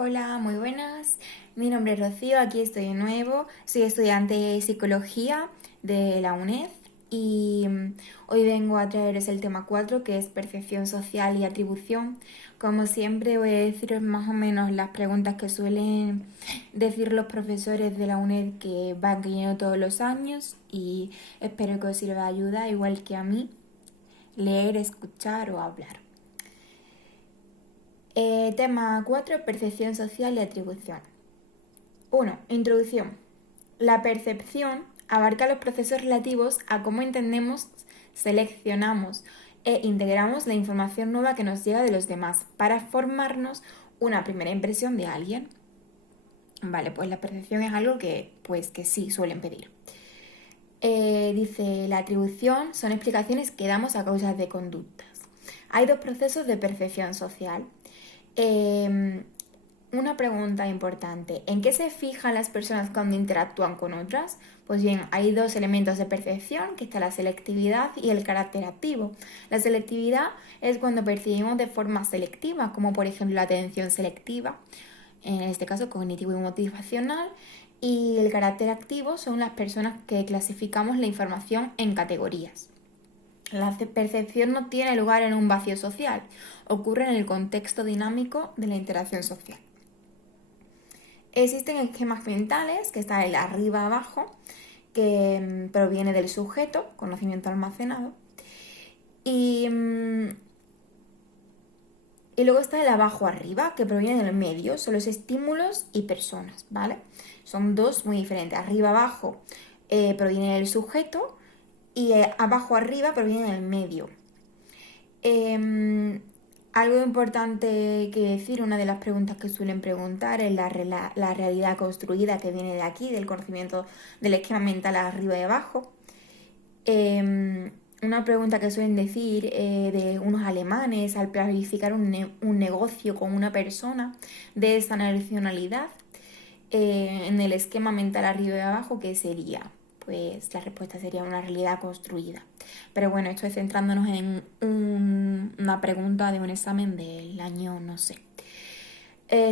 Hola, muy buenas. Mi nombre es Rocío, aquí estoy de nuevo. Soy estudiante de psicología de la UNED y hoy vengo a traeros el tema 4, que es percepción social y atribución. Como siempre voy a deciros más o menos las preguntas que suelen decir los profesores de la UNED que van cayendo todos los años y espero que os sirva de ayuda, igual que a mí, leer, escuchar o hablar. Tema 4, percepción social y atribución. 1. Introducción. La percepción abarca los procesos relativos a cómo entendemos, seleccionamos e integramos la información nueva que nos llega de los demás para formarnos una primera impresión de alguien. Vale, pues la percepción es algo que sí suelen pedir. Dice, la atribución son explicaciones que damos a causas de conductas. Hay dos procesos de percepción social. Una pregunta importante, ¿en qué se fijan las personas cuando interactúan con otras? Pues bien, hay dos elementos de percepción, que está la selectividad y el carácter activo. La selectividad es cuando percibimos de forma selectiva, como por ejemplo la atención selectiva, en este caso cognitivo y motivacional, y el carácter activo son las personas que clasificamos la información en categorías. La percepción no tiene lugar en un vacío social, ocurre en el contexto dinámico de la interacción social. Existen esquemas mentales, que está el arriba abajo, que proviene del sujeto, conocimiento almacenado, y luego está el abajo arriba, que proviene del medio, son los estímulos y personas, ¿vale? Son dos muy diferentes. Arriba abajo proviene del sujeto y abajo arriba proviene del medio. Algo importante que decir, una de las preguntas que suelen preguntar es la realidad construida, que viene de aquí, del conocimiento del esquema mental arriba y abajo. Una pregunta que suelen decir de unos alemanes al planificar un negocio con una persona de esta nacionalidad, en el esquema mental arriba y abajo, ¿qué sería? Pues la respuesta sería una realidad construida. Pero bueno, esto es centrándonos en una pregunta de un examen del año, no sé.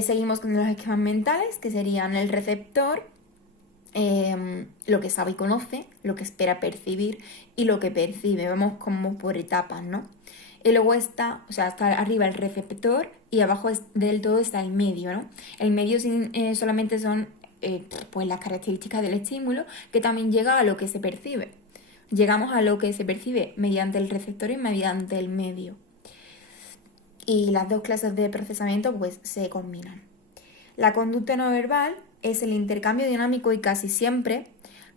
Seguimos con los esquemas mentales, que serían el receptor, lo que sabe y conoce, lo que espera percibir y lo que percibe. Vamos como por etapas, ¿no? Y luego está arriba el receptor y abajo del todo está el medio, ¿no? El medio solamente son pues las características del estímulo, que también llega a lo que se percibe. Llegamos a lo que se percibe mediante el receptor y mediante el medio. Y las dos clases de procesamiento pues se combinan. La conducta no verbal es el intercambio dinámico y casi siempre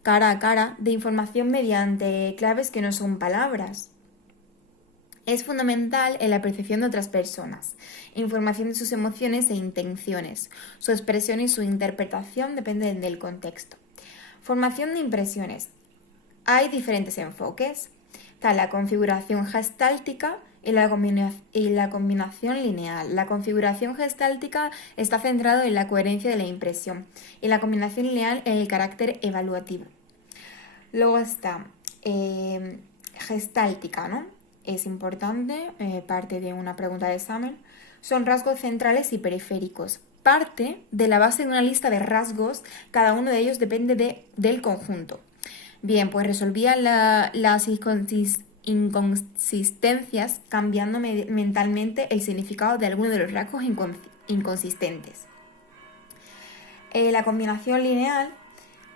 cara a cara de información mediante claves que no son palabras. Es fundamental en la percepción de otras personas, información de sus emociones e intenciones. Su expresión y su interpretación dependen del contexto. Formación de impresiones. Hay diferentes enfoques. Está la configuración gestáltica y la combinación lineal. La configuración gestáltica está centrada en la coherencia de la impresión y la combinación lineal en el carácter evaluativo. Luego está gestáltica, ¿no? Es importante, parte de una pregunta de examen. Son rasgos centrales y periféricos. Parte de la base de una lista de rasgos, cada uno de ellos depende del conjunto. Bien, pues resolvían las inconsistencias cambiando mentalmente el significado de alguno de los rasgos inconsistentes. La combinación lineal,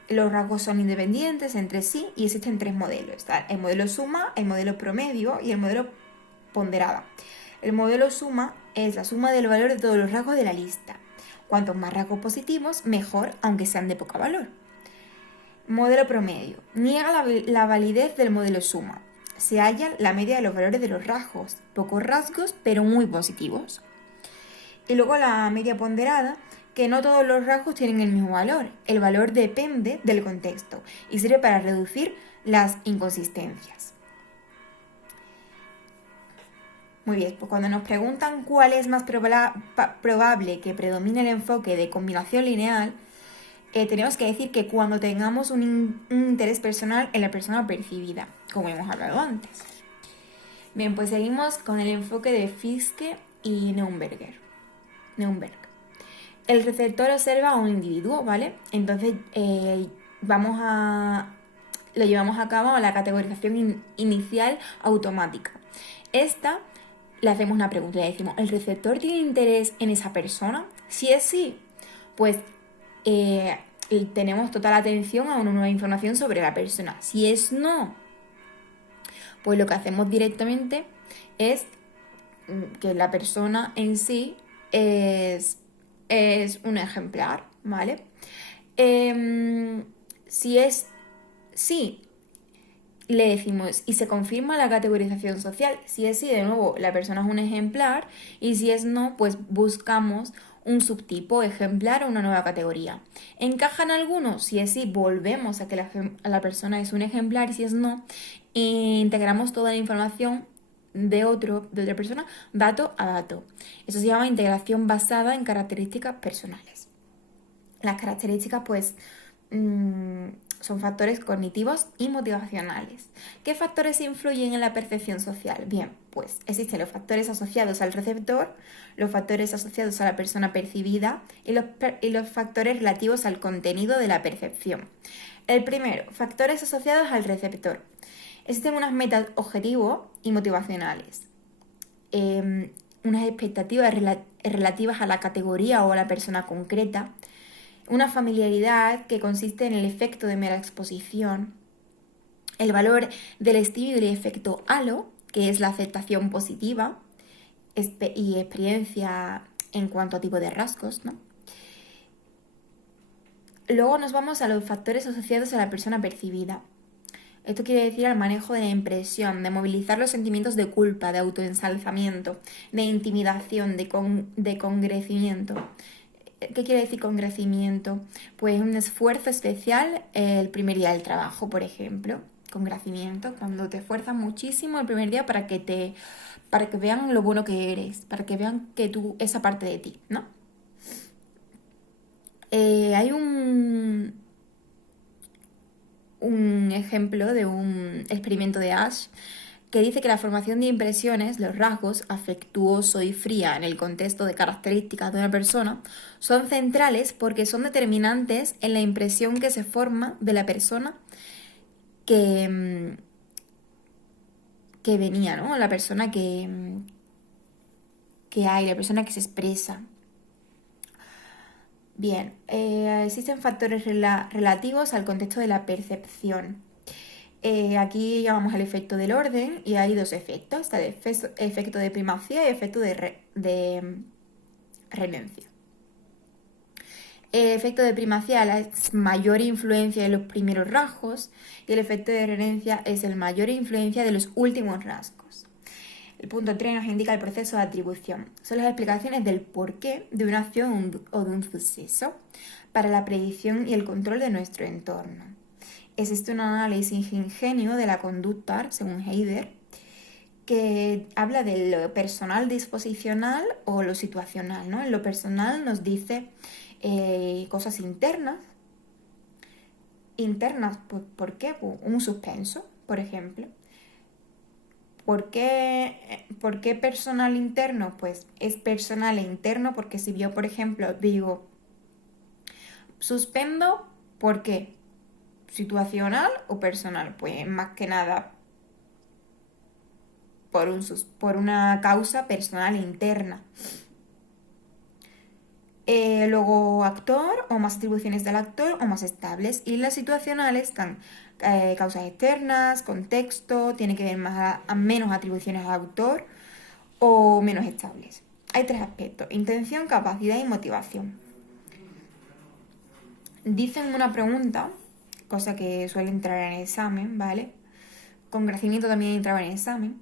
los rasgos son independientes entre sí y existen tres modelos. Está el modelo suma, el modelo promedio y el modelo ponderada. El modelo suma es la suma del valor de todos los rasgos de la lista. Cuantos más rasgos positivos, mejor, aunque sean de poco valor. Modelo promedio. Niega la validez del modelo suma. Se halla la media de los valores de los rasgos. Pocos rasgos, pero muy positivos. Y luego la media ponderada, que no todos los rasgos tienen el mismo valor. El valor depende del contexto y sirve para reducir las inconsistencias. Muy bien, pues cuando nos preguntan cuál es más probable que predomine el enfoque de combinación lineal, tenemos que decir que cuando tengamos un interés personal en la persona percibida, como hemos hablado antes. Bien, pues seguimos con el enfoque de Fiske y Neumberg. el receptor observa a un individuo, ¿vale? Entonces lo llevamos a cabo a la categorización inicial automática. Esta le hacemos una pregunta, le decimos, ¿el receptor tiene interés en esa persona? Si es sí, pues tenemos total atención a una nueva información sobre la persona. Si es no, pues lo que hacemos directamente es que la persona en sí es un ejemplar, ¿vale? Si es sí, le decimos y se confirma la categorización social. Si es sí, de nuevo, la persona es un ejemplar, y si es no, pues buscamos un subtipo, ejemplar o una nueva categoría. ¿Encajan algunos? Si es sí, volvemos a que la persona es un ejemplar, y si es no, integramos toda la información de otra persona, dato a dato. Eso se llama integración basada en características personales. Las características, pues, son factores cognitivos y motivacionales. ¿Qué factores influyen en la percepción social? Bien, pues existen los factores asociados al receptor, los factores asociados a la persona percibida y los factores relativos al contenido de la percepción. El primero, factores asociados al receptor. Existen unas metas objetivos y motivacionales, unas expectativas relativas a la categoría o a la persona concreta, una familiaridad que consiste en el efecto de mera exposición, el valor del estímulo y efecto halo, que es la aceptación positiva y experiencia en cuanto a tipo de rasgos, ¿no? Luego nos vamos a los factores asociados a la persona percibida. Esto quiere decir al manejo de la impresión, de movilizar los sentimientos de culpa, de autoensalzamiento, de intimidación, de congrecimiento. ¿Qué quiere decir congrecimiento? Pues un esfuerzo especial el primer día del trabajo, por ejemplo. Congrecimiento, cuando te esfuerzas muchísimo el primer día para que vean lo bueno que eres, para que vean que tú, esa parte de ti, ¿no? Hay un ejemplo de un experimento de Ash que dice que la formación de impresiones, los rasgos afectuoso y fría en el contexto de características de una persona, son centrales porque son determinantes en la impresión que se forma de la persona que venía, ¿no? La persona que hay, la persona que se expresa. Bien, existen factores relativos al contexto de la percepción. Aquí llamamos el efecto del orden y hay dos efectos. Está el efecto de primacía y el efecto de renuncia. El efecto de primacía es mayor influencia de los primeros rasgos y el efecto de renuncia es el mayor influencia de los últimos rasgos. El punto 3 nos indica el proceso de atribución. Son las explicaciones del porqué de una acción o de un suceso para la predicción y el control de nuestro entorno. Existe un análisis ingenio de la conducta, según Heider, que habla de lo personal disposicional o lo situacional, ¿no? En lo personal nos dice cosas internas. Internas, pues, ¿por qué? Pues, un suspenso, por ejemplo. ¿Por qué personal interno? Pues es personal e interno porque si yo, por ejemplo, digo suspendo, ¿por qué? ¿Situacional o personal? Pues más que nada por una causa personal interna. Luego actor o más atribuciones del actor o más estables. Y las situacionales están causas externas, contexto, tiene que ver menos atribuciones al autor o menos estables. Hay tres aspectos: intención, capacidad y motivación. Dicen una pregunta, cosa que suele entrar en el examen, ¿vale? Con crecimiento también entraba en el examen.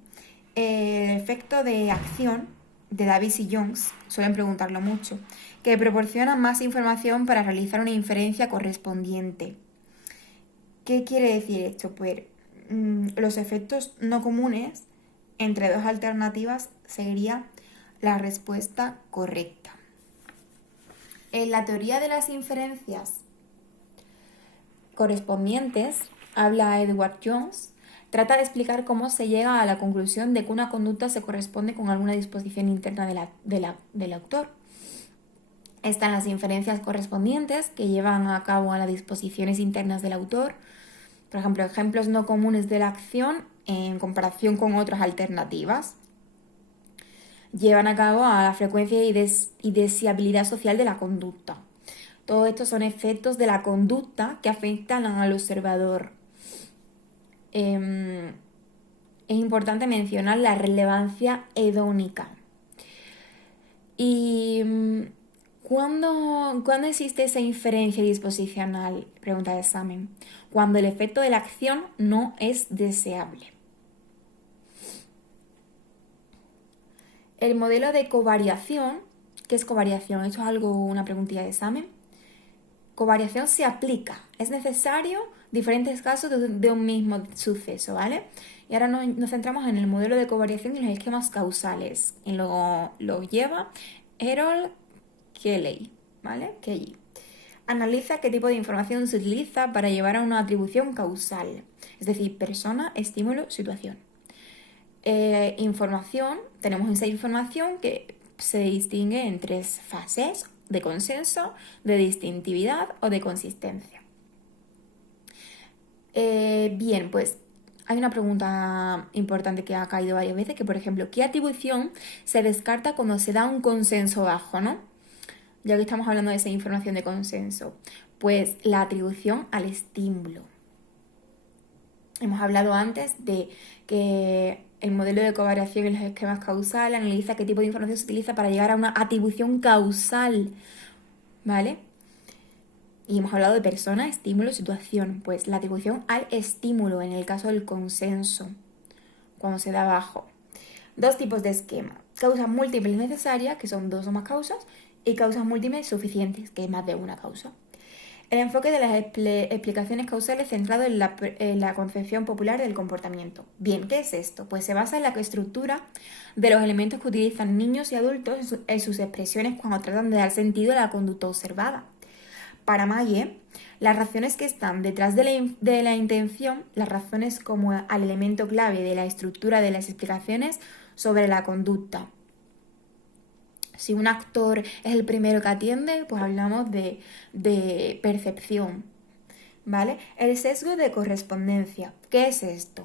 El efecto de acción de Davis y Jones, suelen preguntarlo mucho, que proporciona más información para realizar una inferencia correspondiente. ¿Qué quiere decir esto? Pues los efectos no comunes entre dos alternativas sería la respuesta correcta. En la teoría de las inferencias correspondientes, habla Edward Jones, trata de explicar cómo se llega a la conclusión de que una conducta se corresponde con alguna disposición interna del autor. Están las inferencias correspondientes que llevan a cabo a las disposiciones internas del autor. Por ejemplo, ejemplos no comunes de la acción en comparación con otras alternativas. Llevan a cabo a la frecuencia y deseabilidad social de la conducta. Todo esto son efectos de la conducta que afectan al observador. Es importante mencionar la relevancia hedónica. ¿Y cuándo existe esa inferencia disposicional? Pregunta de examen. Cuando el efecto de la acción no es deseable. El modelo de covariación, ¿qué es covariación? Esto es una preguntilla de examen. Covariación se aplica, es necesario diferentes casos de un mismo suceso, ¿vale? Y ahora nos centramos en el modelo de covariación y los esquemas causales. Y lo lleva Errol Kelly, ¿vale? Kelly. Analiza qué tipo de información se utiliza para llevar a una atribución causal, es decir, persona, estímulo, situación. Información, tenemos esa información que se distingue en 3 fases: de consenso, de distintividad o de consistencia. Bien, pues hay una pregunta importante que ha caído varias veces, que por ejemplo, ¿qué atribución se descarta cuando se da un consenso bajo, ¿no? Ya que estamos hablando de esa información de consenso, pues la atribución al estímulo. Hemos hablado antes de que el modelo de covariación y los esquemas causales analiza qué tipo de información se utiliza para llegar a una atribución causal, ¿vale? Y hemos hablado de persona, estímulo, situación. Pues la atribución al estímulo en el caso del consenso, cuando se da bajo. 2 tipos de esquema: causas múltiples necesarias, que son 2 o más causas, y causas múltiples suficientes, que es más de una causa. El enfoque de las explicaciones causales centrado en la concepción popular del comportamiento. Bien, ¿qué es esto? Pues se basa en la estructura de los elementos que utilizan niños y adultos en sus expresiones cuando tratan de dar sentido a la conducta observada. Para Maye, las razones que están detrás de la intención, las razones como al elemento clave de la estructura de las explicaciones sobre la conducta. Si un actor es el primero que atiende, pues hablamos de percepción, ¿vale? El sesgo de correspondencia. ¿Qué es esto?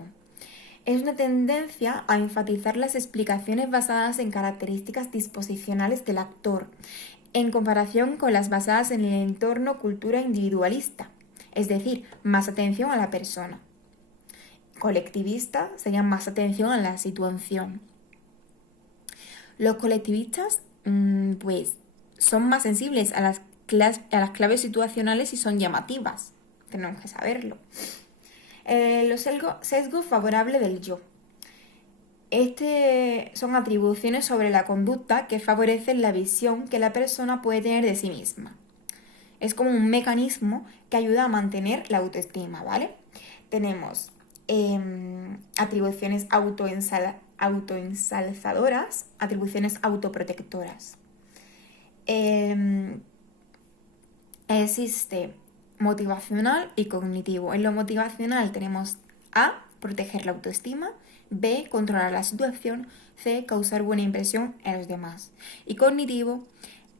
Es una tendencia a enfatizar las explicaciones basadas en características disposicionales del actor, en comparación con las basadas en el entorno cultura individualista, es decir, más atención a la persona. Colectivista sería más atención a la situación. Los colectivistas pues son más sensibles a las claves situacionales y son llamativas. Tenemos que saberlo. Los sesgos favorables del yo. Son atribuciones sobre la conducta que favorecen la visión que la persona puede tener de sí misma. Es como un mecanismo que ayuda a mantener la autoestima, ¿vale? Tenemos atribuciones autoensalzadoras, atribuciones autoprotectoras. Existe motivacional y cognitivo. En lo motivacional tenemos A, proteger la autoestima; B, controlar la situación; C, causar buena impresión en los demás. Y cognitivo,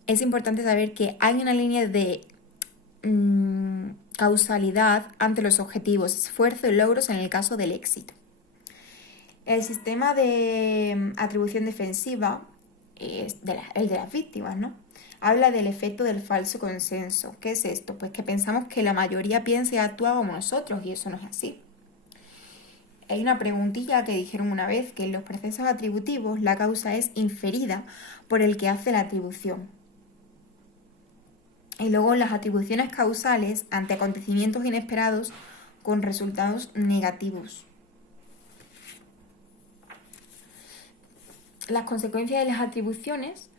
es importante saber que hay una línea de causalidad ante los objetivos, esfuerzo y logros en el caso del éxito. El sistema de atribución defensiva es el de las víctimas, ¿no? Habla del efecto del falso consenso. ¿Qué es esto? Pues que pensamos que la mayoría piensa y actúa como nosotros, y eso no es así. Hay una preguntilla que dijeron una vez, que en los procesos atributivos la causa es inferida por el que hace la atribución. Y luego las atribuciones causales ante acontecimientos inesperados con resultados negativos. Las consecuencias de las atribuciones,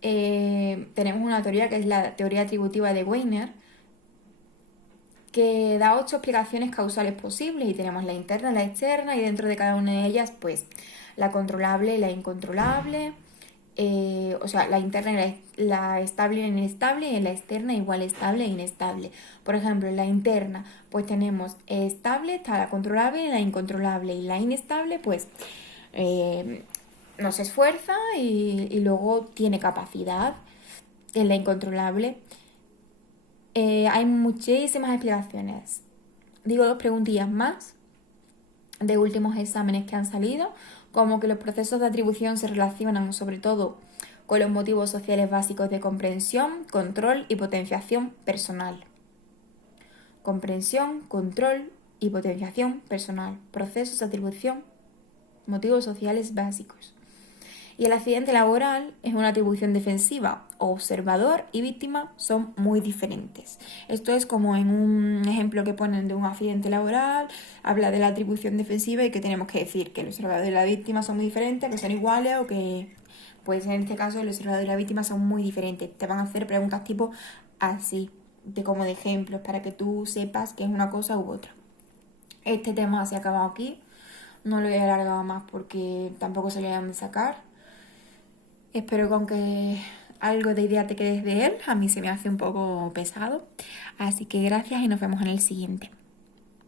tenemos una teoría que es la teoría atributiva de Weiner, que da 8 explicaciones causales posibles, y tenemos la interna, la externa, y dentro de cada una de ellas, pues, la controlable y la incontrolable, la interna y la estable e inestable, y en la externa igual estable e inestable. Por ejemplo, en la interna, pues tenemos estable, está la controlable y la incontrolable, y la inestable, pues, no se esfuerza y luego tiene capacidad. en la incontrolable. Hay muchísimas explicaciones. Digo 2 preguntillas más de últimos exámenes que han salido, como que los procesos de atribución se relacionan sobre todo con los motivos sociales básicos de comprensión, control y potenciación personal. Comprensión, control y potenciación personal. Procesos de atribución, motivos sociales básicos. Y el accidente laboral es una atribución defensiva. Observador y víctima son muy diferentes. Esto es como en un ejemplo que ponen de un accidente laboral, habla de la atribución defensiva y que tenemos que decir que el observador y la víctima son muy diferentes, que son iguales o que, pues en este caso, el observador y la víctima son muy diferentes. Te van a hacer preguntas tipo así, de como de ejemplos, para que tú sepas que es una cosa u otra. Este tema se ha acabado aquí. No lo he alargado más porque tampoco se le han de sacar. Espero que aunque algo de idea te quedes de él, a mí se me hace un poco pesado. Así que gracias y nos vemos en el siguiente.